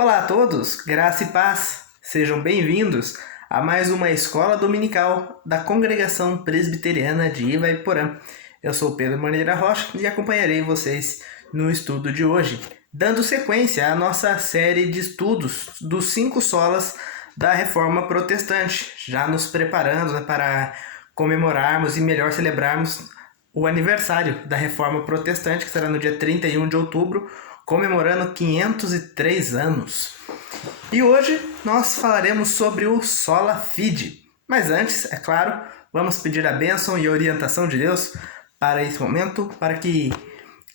Olá a todos, graça e paz. Sejam bem-vindos a mais uma escola dominical da Congregação Presbiteriana de Ivaiporã. Eu sou Pedro Moreira Rocha e acompanharei vocês no estudo de hoje, dando sequência à nossa série de estudos dos 5 solas da Reforma Protestante, já nos preparando para comemorarmos e melhor celebrarmos o aniversário da Reforma Protestante, que será no dia 31 de outubro, comemorando 503 anos. E hoje nós falaremos sobre o Sola Fide. Mas antes, é claro, vamos pedir a bênção e a orientação de Deus para esse momento, para que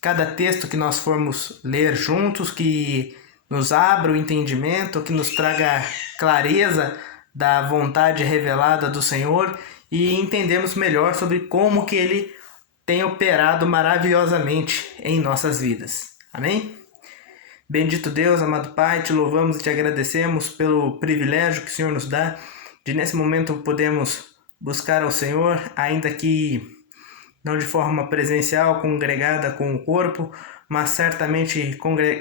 cada texto que nós formos ler juntos, que nos abra o entendimento, que nos traga clareza da vontade revelada do Senhor e entendemos melhor sobre como que Ele tem operado maravilhosamente em nossas vidas. Amém? Bendito Deus, amado Pai, te louvamos e te agradecemos pelo privilégio que o Senhor nos dá de nesse momento podemos buscar ao Senhor, ainda que não de forma presencial, congregada com o corpo, mas certamente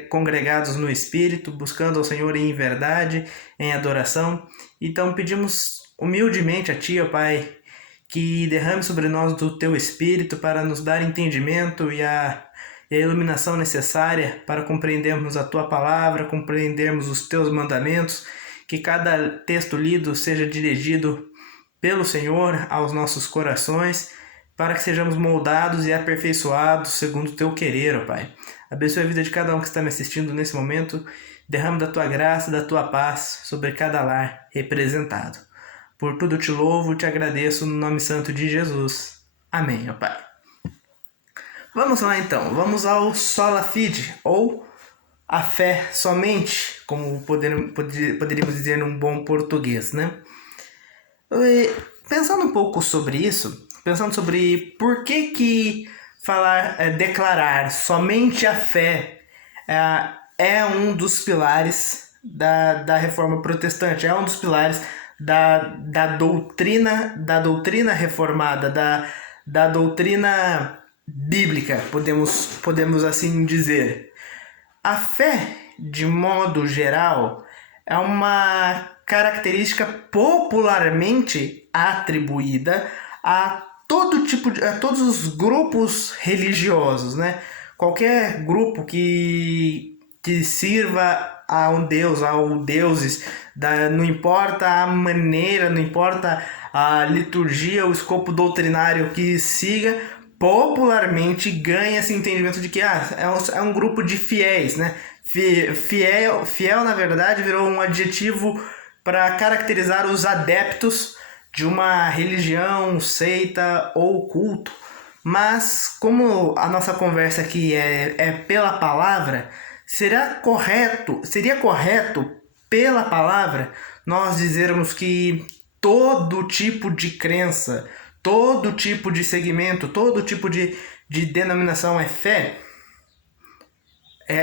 congregados no Espírito, buscando ao Senhor em verdade, em adoração. Então pedimos humildemente a Ti, ó Pai, que derrame sobre nós do Teu Espírito para nos dar entendimento e a iluminação necessária para compreendermos a Tua Palavra, compreendermos os Teus mandamentos, que cada texto lido seja dirigido pelo Senhor aos nossos corações, para que sejamos moldados e aperfeiçoados segundo o Teu querer, ó Pai. Abençoe a vida de cada um que está me assistindo nesse momento, derrame da Tua graça e da Tua paz sobre cada lar representado. Por tudo te louvo, te agradeço no nome santo de Jesus. Amém, ó Pai. Vamos lá então, vamos ao Sola Fide, ou a fé somente, como poderíamos dizer num bom português, né? Pensando um pouco sobre isso, pensando sobre por que declarar somente a fé é um dos pilares da Reforma Protestante, é um dos pilares da doutrina reformada, da doutrina bíblica, podemos assim dizer. A fé, de modo geral, é uma característica popularmente atribuída a todos os grupos religiosos, né? Qualquer grupo que sirva a um deus, aos deuses, não importa a maneira, não importa a liturgia, o escopo doutrinário que siga, popularmente ganha esse entendimento de que é um grupo de fiéis, né? Fiel, na verdade, virou um adjetivo para caracterizar os adeptos de uma religião, seita ou culto. Mas, como a nossa conversa aqui é pela palavra, seria correto pela palavra nós dizermos que todo tipo de crença, todo tipo de segmento, todo tipo de denominação é fé?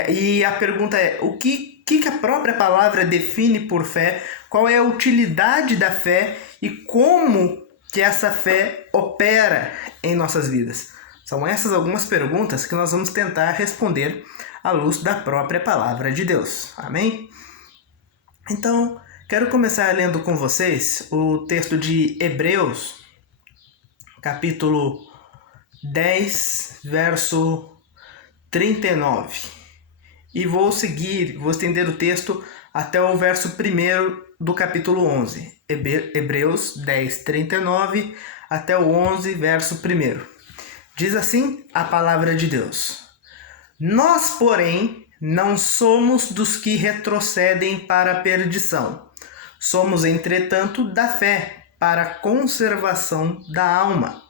E a pergunta é, o que a própria palavra define por fé? Qual é a utilidade da fé e como que essa fé opera em nossas vidas? São essas algumas perguntas que nós vamos tentar responder à luz da própria palavra de Deus. Amém? Então, quero começar lendo com vocês o texto de Hebreus, capítulo 10, verso 39. E vou estender o texto até o verso 1 do capítulo 11. Hebreus 10, 39 até o 11, verso 1. Diz assim a palavra de Deus: Nós, porém, não somos dos que retrocedem para a perdição. Somos, entretanto, da fé, para a conservação da alma.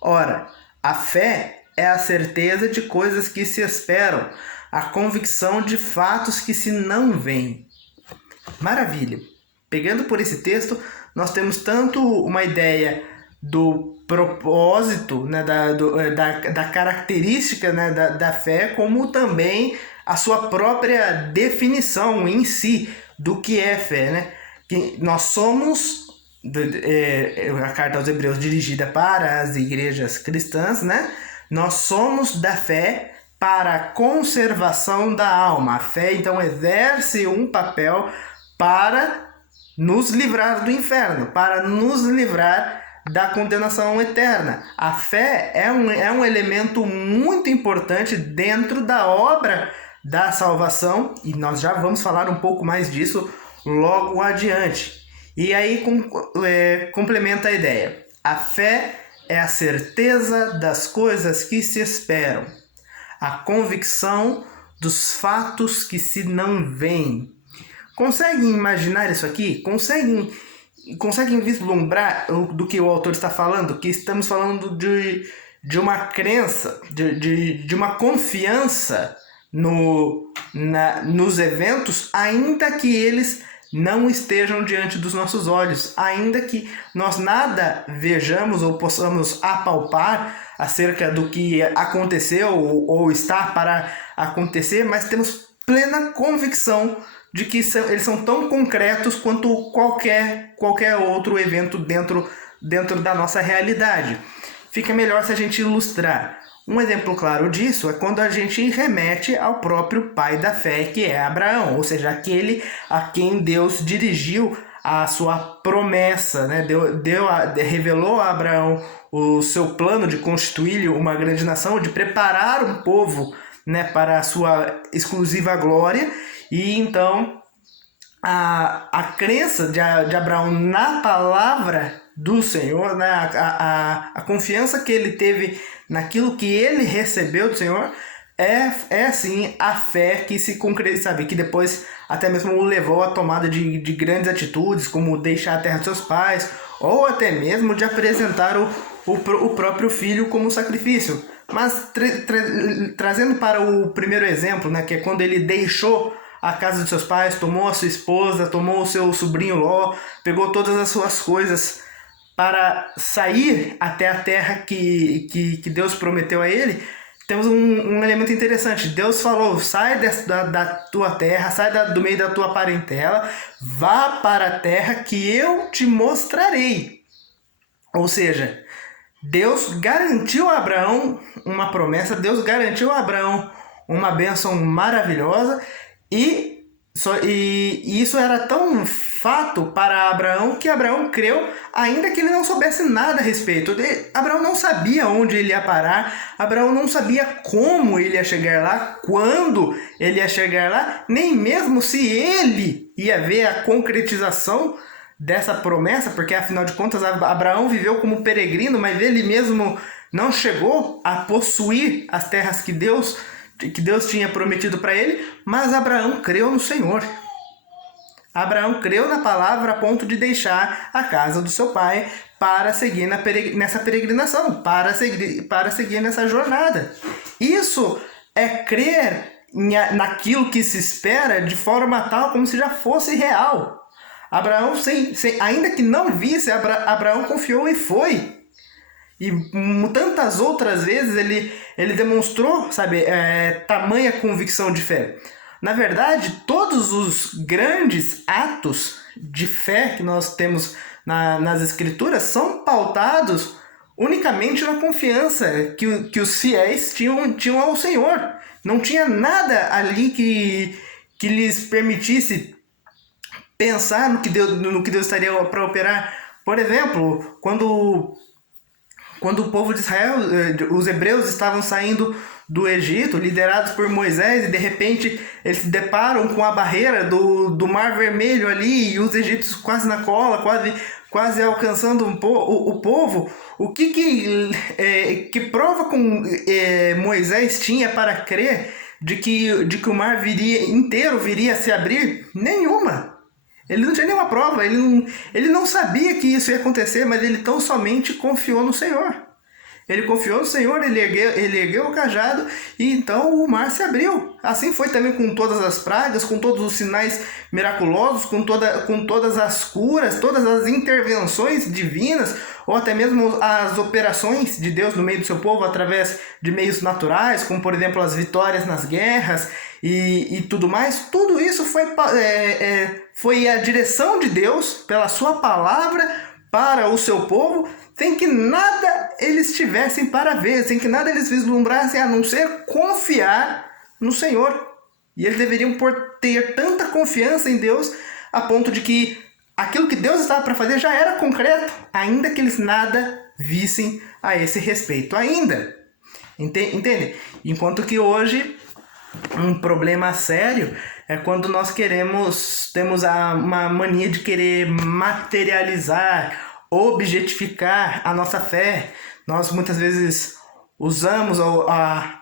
Ora, a fé é a certeza de coisas que se esperam, a convicção de fatos que se não veem. Maravilha! Pegando por esse texto, nós temos tanto uma ideia do propósito, né, da característica, né, da fé, como também a sua própria definição em si do que é fé, né? Que nós somos, a carta aos Hebreus dirigida para as igrejas cristãs, né? Nós somos da fé para a conservação da alma. A fé, então, exerce um papel para nos livrar do inferno, para nos livrar da condenação eterna. A fé é um elemento muito importante dentro da obra da salvação, e nós já vamos falar um pouco mais disso logo adiante. E aí complementa a ideia. A fé é a certeza das coisas que se esperam, a convicção dos fatos que se não veem. Conseguem imaginar isso aqui? Conseguem vislumbrar do que o autor está falando? Que estamos falando de uma crença, de uma confiança nos eventos, ainda que eles não estejam diante dos nossos olhos, ainda que nós nada vejamos ou possamos apalpar acerca do que aconteceu ou está para acontecer, mas temos plena convicção de que eles são tão concretos quanto qualquer outro evento dentro da nossa realidade. Fica melhor se a gente ilustrar. Um exemplo claro disso é quando a gente remete ao próprio pai da fé, que é Abraão, ou seja, aquele a quem Deus dirigiu a sua promessa, né? Revelou a Abraão o seu plano de constituir uma grande nação, de preparar um povo, né, para a sua exclusiva glória. E então a crença de Abraão na palavra do Senhor, né, a confiança que ele teve naquilo que ele recebeu do Senhor, é sim a fé que se concretiza, sabe? Que depois até mesmo o levou à tomada de grandes atitudes, como deixar a terra dos seus pais, ou até mesmo de apresentar o próprio filho como sacrifício. Mas trazendo para o primeiro exemplo, né, que é quando ele deixou a casa dos seus pais, tomou a sua esposa, tomou o seu sobrinho Ló, pegou todas as suas coisas para sair até a terra que Deus prometeu a ele. Temos um elemento interessante. Deus falou: sai da tua terra, sai do meio da tua parentela, vá para a terra que eu te mostrarei. Ou seja, Deus garantiu a Abraão uma promessa, Deus garantiu a Abraão uma bênção maravilhosa, e isso era tão fato para Abraão que Abraão creu, ainda que ele não soubesse nada a respeito. Abraão não sabia onde ele ia parar, Abraão não sabia como ele ia chegar lá, quando ele ia chegar lá, nem mesmo se ele ia ver a concretização dessa promessa, porque afinal de contas Abraão viveu como peregrino, mas ele mesmo não chegou a possuir as terras que Deus tinha prometido para ele. Mas Abraão creu no Senhor. Abraão creu na palavra a ponto de deixar a casa do seu pai para seguir nessa peregrinação, para seguir nessa jornada. Isso é crer naquilo que se espera de forma tal como se já fosse real. Abraão, ainda que não visse, Abraão confiou e foi. E tantas outras vezes ele demonstrou, sabe, tamanha convicção de fé. Na verdade, todos os grandes atos de fé que nós temos nas Escrituras são pautados unicamente na confiança que os fiéis tinham ao Senhor. Não tinha nada ali que lhes permitisse pensar no que Deus estaria para operar. Por exemplo, quando o povo de Israel, os hebreus estavam saindo do Egito, liderados por Moisés, e de repente eles se deparam com a barreira do Mar Vermelho ali, e os egípcios quase na cola, quase alcançando o povo. O que prova Moisés tinha para crer de que o mar inteiro viria a se abrir? Nenhuma. Ele não tinha nenhuma prova, ele não sabia que isso ia acontecer, mas ele tão somente confiou no Senhor. Ele confiou no Senhor, ele ergueu o cajado, e então o mar se abriu. Assim foi também com todas as pragas, com todos os sinais miraculosos, com todas as curas, todas as intervenções divinas, ou até mesmo as operações de Deus no meio do seu povo através de meios naturais, como por exemplo as vitórias nas guerras e tudo mais. Tudo isso foi a direção de Deus pela sua palavra para o seu povo, sem que nada eles tivessem para ver, sem que nada eles vislumbrassem, a não ser confiar no Senhor. E eles deveriam ter tanta confiança em Deus, a ponto de que aquilo que Deus estava para fazer já era concreto, ainda que eles nada vissem a esse respeito ainda. Entende? Enquanto que hoje, um problema sério é quando nós temos uma mania de querer materializar, objetificar a nossa fé. Nós muitas vezes usamos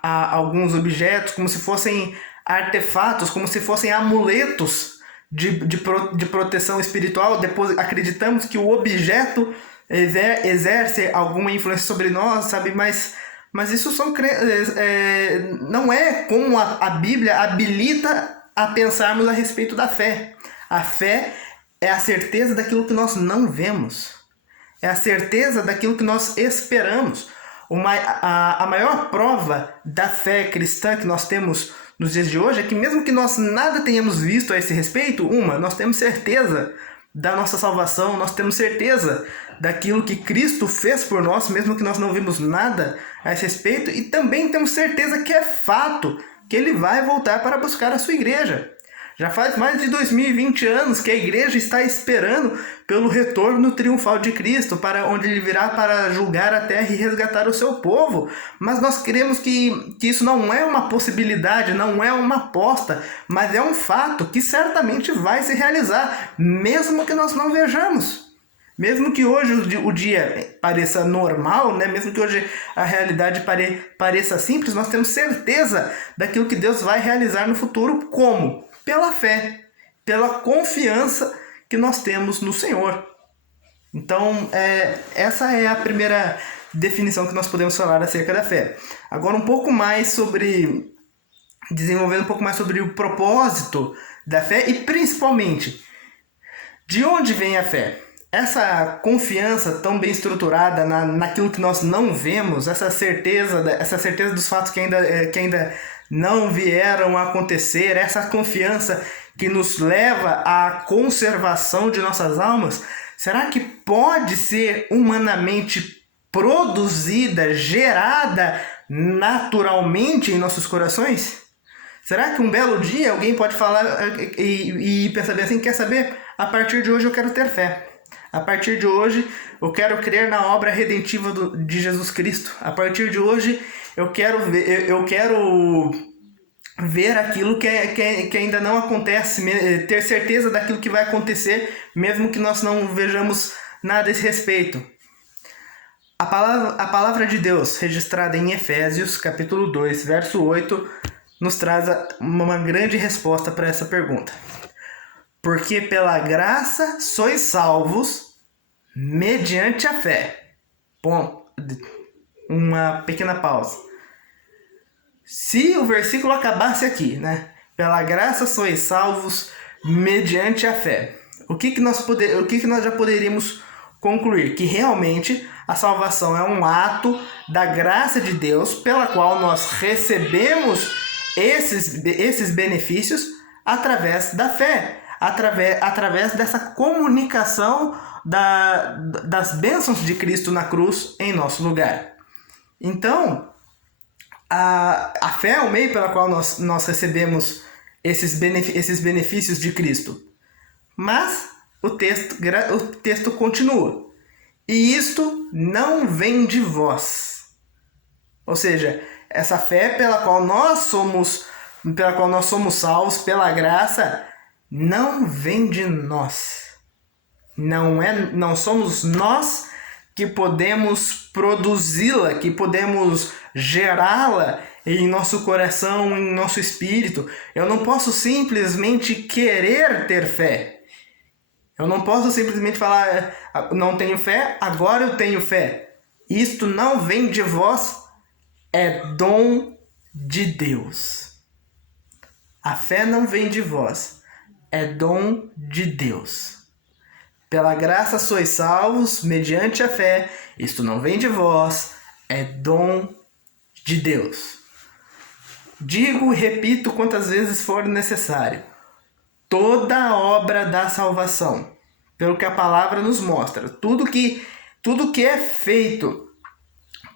alguns objetos como se fossem artefatos, como se fossem amuletos de proteção espiritual. Depois acreditamos que o objeto exerce alguma influência sobre nós, sabe? Mas isso não é como a Bíblia habilita a pensarmos a respeito da fé. A fé é a certeza daquilo que nós não vemos. É a certeza daquilo que nós esperamos. A maior prova da fé cristã que nós temos nos dias de hoje é que mesmo que nós nada tenhamos visto a esse respeito, nós temos certeza da nossa salvação, nós temos certeza daquilo que Cristo fez por nós, mesmo que nós não vimos nada a esse respeito, e também temos certeza que é fato que Ele vai voltar para buscar a sua igreja. Já faz mais de 2020 anos que a igreja está esperando pelo retorno triunfal de Cristo, para onde Ele virá para julgar a terra e resgatar o seu povo. Mas nós cremos que isso não é uma possibilidade, não é uma aposta, mas é um fato que certamente vai se realizar, mesmo que nós não vejamos. Mesmo que hoje o dia pareça normal, né? Mesmo que hoje a realidade pareça simples, nós temos certeza daquilo que Deus vai realizar no futuro. Como? Pela fé, pela confiança que nós temos no Senhor. Então, essa é a primeira definição que nós podemos falar acerca da fé. Agora, desenvolvendo um pouco mais sobre o propósito da fé e, principalmente, de onde vem a fé? Essa confiança tão bem estruturada naquilo que nós não vemos, essa certeza dos fatos que ainda não vieram a acontecer, essa confiança que nos leva à conservação de nossas almas, será que pode ser humanamente produzida, gerada naturalmente em nossos corações? Será que um belo dia alguém pode falar e pensar bem assim, quer saber? A partir de hoje eu quero ter fé. A partir de hoje eu quero crer na obra redentiva de Jesus Cristo. A partir de hoje eu quero ver aquilo que ainda não acontece, ter certeza daquilo que vai acontecer, mesmo que nós não vejamos nada a esse respeito. A palavra de Deus, registrada em Efésios, capítulo 2, verso 8, nos traz uma grande resposta para essa pergunta. Porque pela graça sois salvos mediante a fé. Bom, uma pequena pausa. Se o versículo acabasse aqui, né? Pela graça sois salvos mediante a fé. O que nós já poderíamos concluir? Que realmente a salvação é um ato da graça de Deus, pela qual nós recebemos esses benefícios através da fé, através dessa comunicação das bênçãos de Cristo na cruz em nosso lugar. Então, a fé é o meio pela qual nós recebemos esses benefícios de Cristo. Mas o texto continua. E isto não vem de vós. Ou seja, essa fé pela qual nós somos salvos pela graça, não vem de nós. Não somos nós que podemos produzi-la, que podemos gerá-la em nosso coração, em nosso espírito. Eu não posso simplesmente querer ter fé. Eu não posso simplesmente falar, não tenho fé, agora eu tenho fé. Isto não vem de vós, é dom de Deus. A fé não vem de vós, é dom de Deus. Pela graça sois salvos, mediante a fé. Isto não vem de vós, é dom de Deus. Digo e repito quantas vezes for necessário. Toda a obra da salvação, pelo que a palavra nos mostra. Tudo que é feito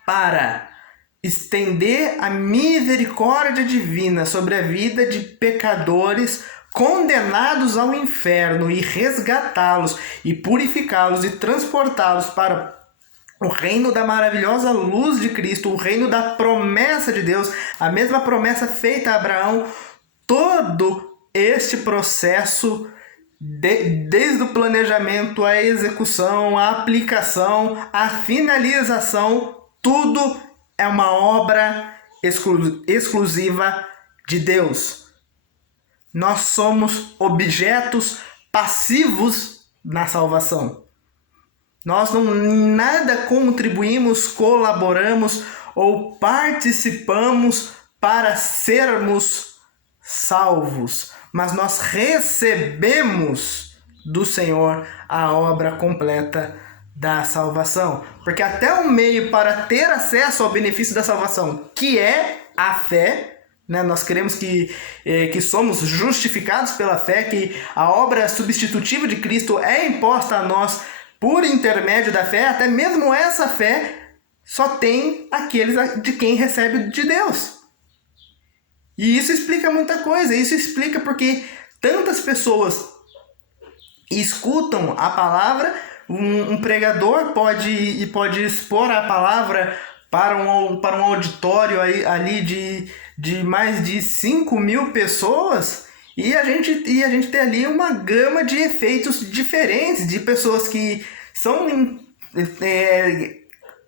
para estender a misericórdia divina sobre a vida de pecadores condenados ao inferno e resgatá-los e purificá-los e transportá-los para o reino da maravilhosa luz de Cristo, o reino da promessa de Deus, a mesma promessa feita a Abraão. Todo este processo, desde o planejamento, a execução, a aplicação, a finalização, tudo é uma obra exclusiva de Deus. Nós somos objetos passivos na salvação. Nós nada contribuímos, colaboramos ou participamos para sermos salvos, mas nós recebemos do Senhor a obra completa da salvação. Porque até o meio para ter acesso ao benefício da salvação, que é a fé, né? Nós queremos que somos justificados pela fé, que a obra substitutiva de Cristo é imposta a nós por intermédio da fé. Até mesmo essa fé só tem aqueles de quem recebe de Deus. E isso explica muita coisa. Isso explica porque tantas pessoas escutam a palavra. Um pregador pode expor a palavra para um auditório ali de mais de 5.000 pessoas, e a gente tem ali uma gama de efeitos diferentes, de pessoas que são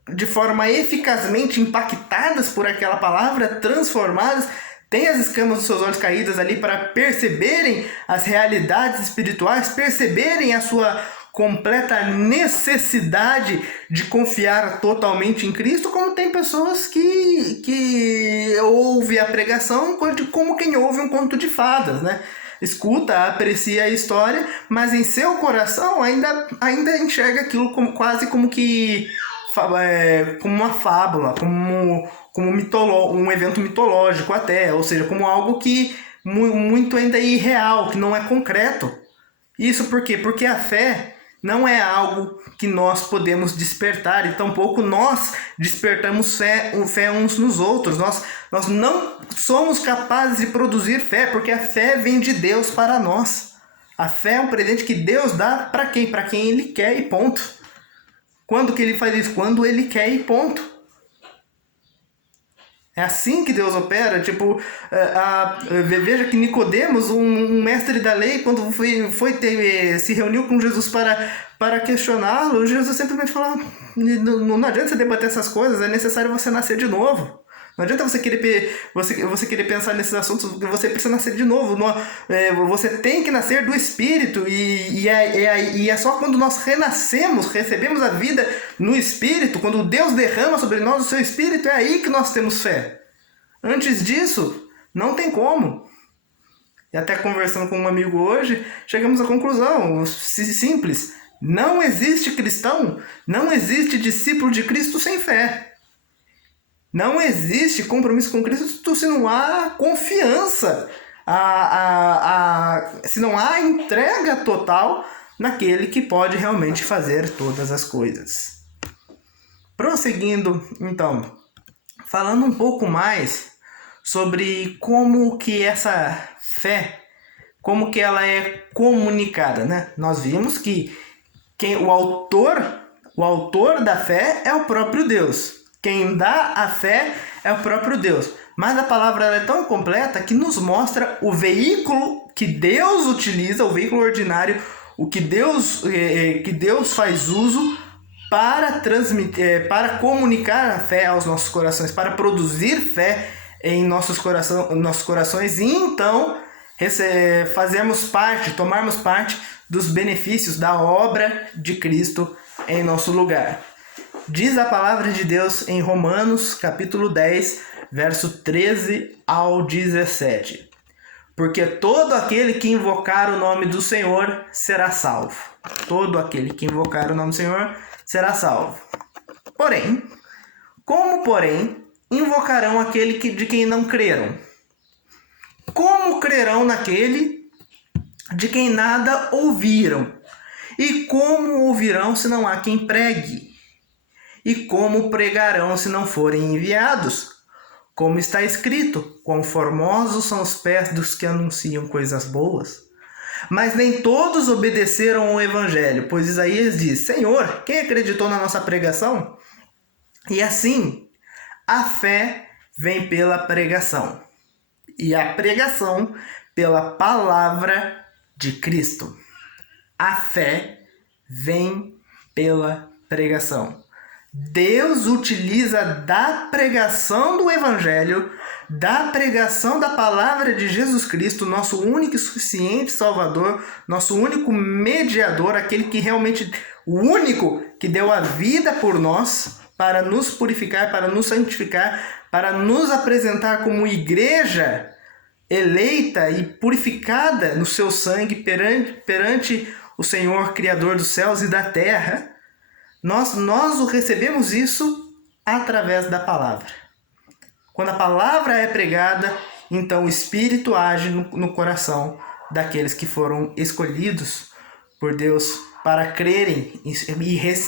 de forma eficazmente impactadas por aquela palavra, transformadas, têm as escamas dos seus olhos caídas ali para perceberem as realidades espirituais, perceberem a sua completa necessidade de confiar totalmente em Cristo, como tem pessoas que ouvem a pregação como quem ouve um conto de fadas, né? Escuta, aprecia a história, mas em seu coração ainda enxerga aquilo quase como uma fábula, como um evento mitológico até, ou seja, como algo que muito ainda é irreal, que não é concreto. Isso por quê? Porque a fé não é algo que nós podemos despertar, e tampouco nós despertamos fé uns nos outros. Nós não somos capazes de produzir fé, porque a fé vem de Deus para nós. A fé é um presente que Deus dá para quem? Para quem Ele quer, e ponto. Quando que Ele faz isso? Quando Ele quer, e ponto. É assim que Deus opera. Veja que Nicodemos, um mestre da lei, quando se reuniu com Jesus para questioná-lo, Jesus simplesmente falou: não adianta você debater essas coisas, é necessário você nascer de novo. Não adianta você querer pensar nesses assuntos, você precisa nascer de novo. Você tem que nascer do Espírito, e é só quando nós renascemos, recebemos a vida no Espírito, quando Deus derrama sobre nós o seu Espírito, é aí que nós temos fé. Antes disso, não tem como. E até conversando com um amigo hoje, chegamos à conclusão simples: não existe cristão, não existe discípulo de Cristo sem fé. Não existe compromisso com Cristo se não há confiança, se não há entrega total naquele que pode realmente fazer todas as coisas. Prosseguindo, então, falando um pouco mais sobre como que essa fé, como que ela é comunicada, né? Nós vimos que o autor da fé é o próprio Deus. Quem dá a fé é o próprio Deus. Mas a palavra é tão completa que nos mostra o veículo que Deus utiliza, o veículo ordinário, o que Deus faz uso para transmitir, para comunicar a fé aos nossos corações, para produzir fé em nossos corações, e então tomarmos parte dos benefícios da obra de Cristo em nosso lugar. Diz a palavra de Deus em Romanos, capítulo 10, verso 13 ao 17. Porque todo aquele que invocar o nome do Senhor será salvo. Todo aquele que invocar o nome do Senhor será salvo. Como invocarão aquele de quem não creram? Como crerão naquele de quem nada ouviram? E como ouvirão se não há quem pregue? E como pregarão se não forem enviados? Como está escrito, quão formosos são os pés dos que anunciam coisas boas. Mas nem todos obedeceram ao evangelho, pois Isaías diz: Senhor, quem acreditou na nossa pregação? E assim, a fé vem pela pregação, e a pregação pela palavra de Cristo. A fé vem pela pregação. Deus utiliza da pregação do Evangelho, da pregação da palavra de Jesus Cristo, nosso único e suficiente Salvador, nosso único mediador, aquele que realmente, o único que deu a vida por nós, para nos purificar, para nos santificar, para nos apresentar como igreja eleita e purificada no seu sangue perante o Senhor, Criador dos céus e da terra. Nós o recebemos isso através da palavra. Quando a palavra é pregada, então o Espírito age no coração daqueles que foram escolhidos por Deus para crerem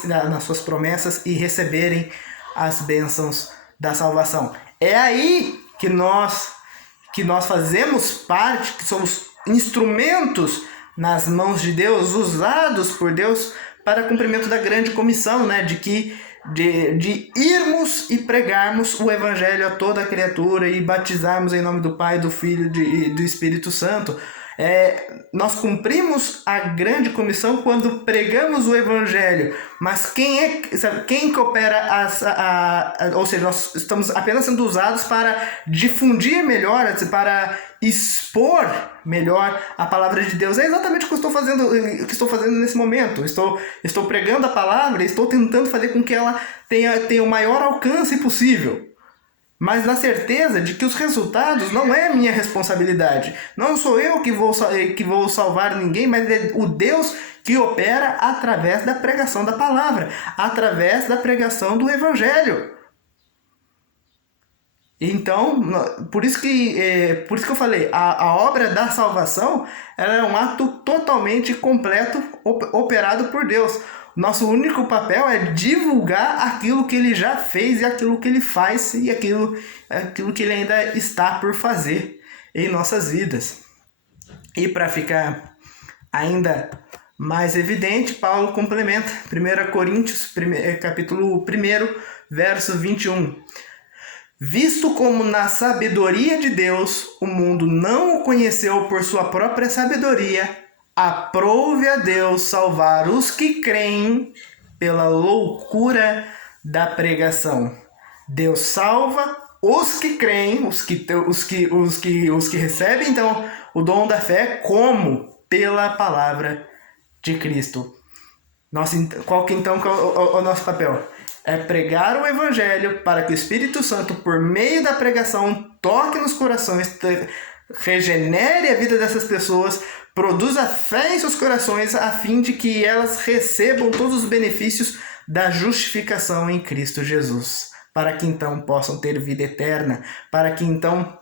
nas suas promessas e receberem as bênçãos da salvação. É aí que nós fazemos parte, que somos instrumentos nas mãos de Deus, usados por Deus para cumprimento da grande comissão, né, de irmos e pregarmos o Evangelho a toda a criatura e batizarmos em nome do Pai, do Filho e do Espírito Santo. Nós cumprimos a grande comissão quando pregamos o Evangelho, mas quem que opera ou seja, nós estamos apenas sendo usados para difundir melhor, para expor melhor a palavra de Deus. É exatamente o que estou fazendo nesse momento. Estou pregando a palavra e estou tentando fazer com que ela tenha o maior alcance possível. Mas na certeza de que os resultados não é minha responsabilidade. Não sou eu que vou salvar ninguém, mas é o Deus que opera através da pregação da palavra, através da pregação do Evangelho. Então, por isso que eu falei, a obra da salvação ela é um ato totalmente completo, operado por Deus. Nosso único papel é divulgar aquilo que ele já fez e aquilo que ele faz e aquilo que ele ainda está por fazer em nossas vidas. E para ficar ainda mais evidente, Paulo complementa 1 Coríntios, capítulo 1, verso 21. Visto como na sabedoria de Deus o mundo não o conheceu por sua própria sabedoria, aprove a Deus salvar os que creem pela loucura da pregação. Deus salva os que creem, os que recebem então o dom da fé, como pela palavra de Cristo. Qual é o nosso papel? É pregar o Evangelho para que o Espírito Santo, por meio da pregação, toque nos corações, regenere a vida dessas pessoas, produza fé em seus corações, a fim de que elas recebam todos os benefícios da justificação em Cristo Jesus, para que então possam ter vida eterna, para que então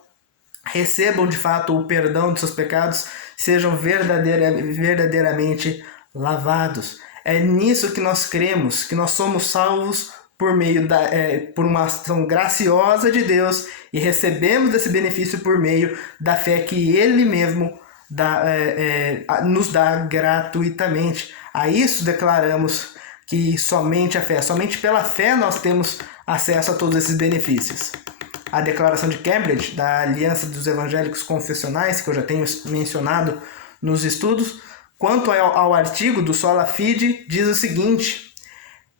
recebam de fato o perdão de seus pecados, sejam verdadeiramente lavados. É nisso que nós cremos, que nós somos salvos por meio por uma ação graciosa de Deus e recebemos esse benefício por meio da fé que Ele mesmo nos dá gratuitamente. A isso declaramos que somente pela fé nós temos acesso a todos esses benefícios. A Declaração de Cambridge, da Aliança dos Evangélicos Confessionais, que eu já tenho mencionado nos estudos, quanto ao artigo do Sola Fide, diz o seguinte: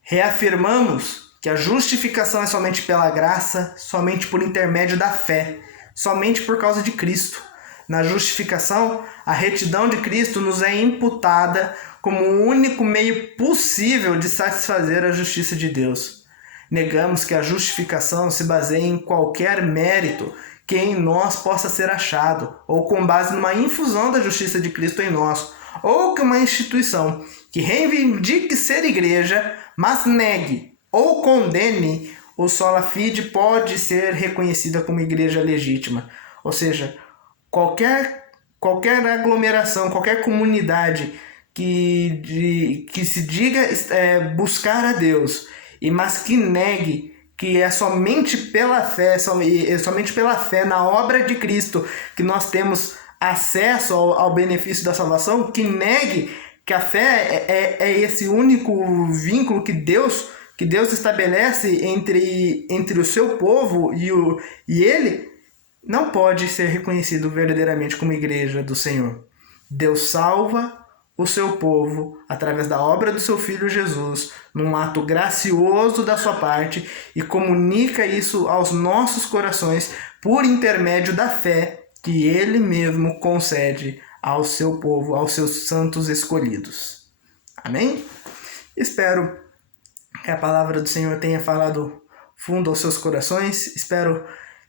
reafirmamos que a justificação é somente pela graça, somente por intermédio da fé, somente por causa de Cristo. Na justificação, a retidão de Cristo nos é imputada como o único meio possível de satisfazer a justiça de Deus. Negamos que a justificação se baseie em qualquer mérito que em nós possa ser achado, ou com base numa infusão da justiça de Cristo em nós, ou que uma instituição que reivindique ser igreja, mas negue ou condene o sola fide pode ser reconhecida como igreja legítima. Ou seja, qualquer aglomeração, qualquer comunidade que se diga buscar a Deus, mas que negue que é somente pela fé, somente pela fé na obra de Cristo que nós temos acesso ao benefício da salvação, que negue que a fé é esse único vínculo que Deus estabelece entre o seu povo e ele, não pode ser reconhecido verdadeiramente como igreja do Senhor. Deus salva o seu povo através da obra do seu Filho Jesus, num ato gracioso da sua parte, e comunica isso aos nossos corações por intermédio da fé que ele mesmo concede ao seu povo, aos seus santos escolhidos. Amém? Espero que a palavra do Senhor tenha falado fundo aos seus corações. Espero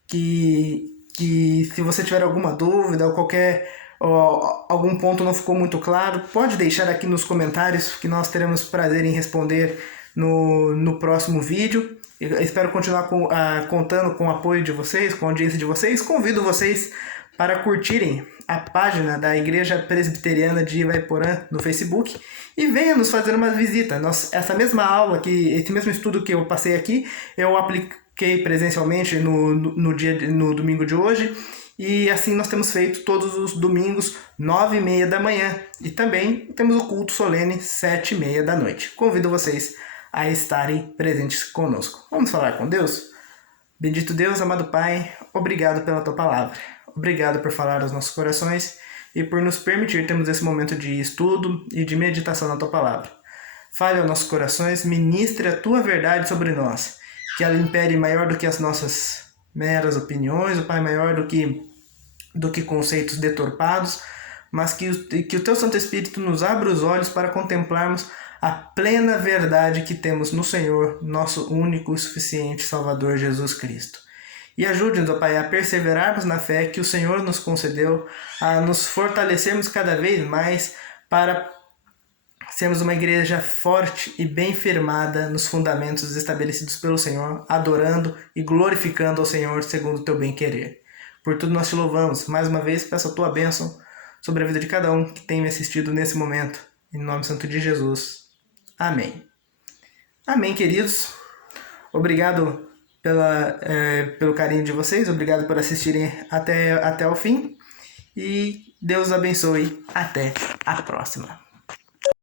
que se você tiver alguma dúvida ou algum ponto não ficou muito claro, pode deixar aqui nos comentários, que nós teremos prazer em responder no próximo vídeo. Eu espero continuar contando com o apoio de vocês, com a audiência de vocês. Convido vocês para curtirem a página da Igreja Presbiteriana de Ivaiporã no Facebook e venha nos fazer uma visita. Essa mesma aula, esse mesmo estudo que eu passei aqui, eu apliquei presencialmente no domingo de hoje. E assim nós temos feito todos os domingos, 9h30 da manhã. E também temos o culto solene, 7h30 da noite. Convido vocês a estarem presentes conosco. Vamos falar com Deus? Bendito Deus, amado Pai, obrigado pela Tua palavra. Obrigado por falar aos nossos corações e por nos permitir termos esse momento de estudo e de meditação na Tua palavra. Fale aos nossos corações, ministre a Tua verdade sobre nós, que ela impere maior do que as nossas meras opiniões, o Pai, maior do que conceitos deturpados, mas que o Teu Santo Espírito nos abra os olhos para contemplarmos a plena verdade que temos no Senhor, nosso único e suficiente Salvador Jesus Cristo. E ajude-nos, ó Pai, a perseverarmos na fé que o Senhor nos concedeu, a nos fortalecermos cada vez mais para sermos uma igreja forte e bem firmada nos fundamentos estabelecidos pelo Senhor, adorando e glorificando ao Senhor segundo o Teu bem-querer. Por tudo nós Te louvamos. Mais uma vez, peço a Tua bênção sobre a vida de cada um que tem me assistido nesse momento. Em nome santo de Jesus. Amém. Amém, queridos. Obrigado pelo carinho de vocês. Obrigado por assistirem até o fim. E Deus abençoe. Até a próxima.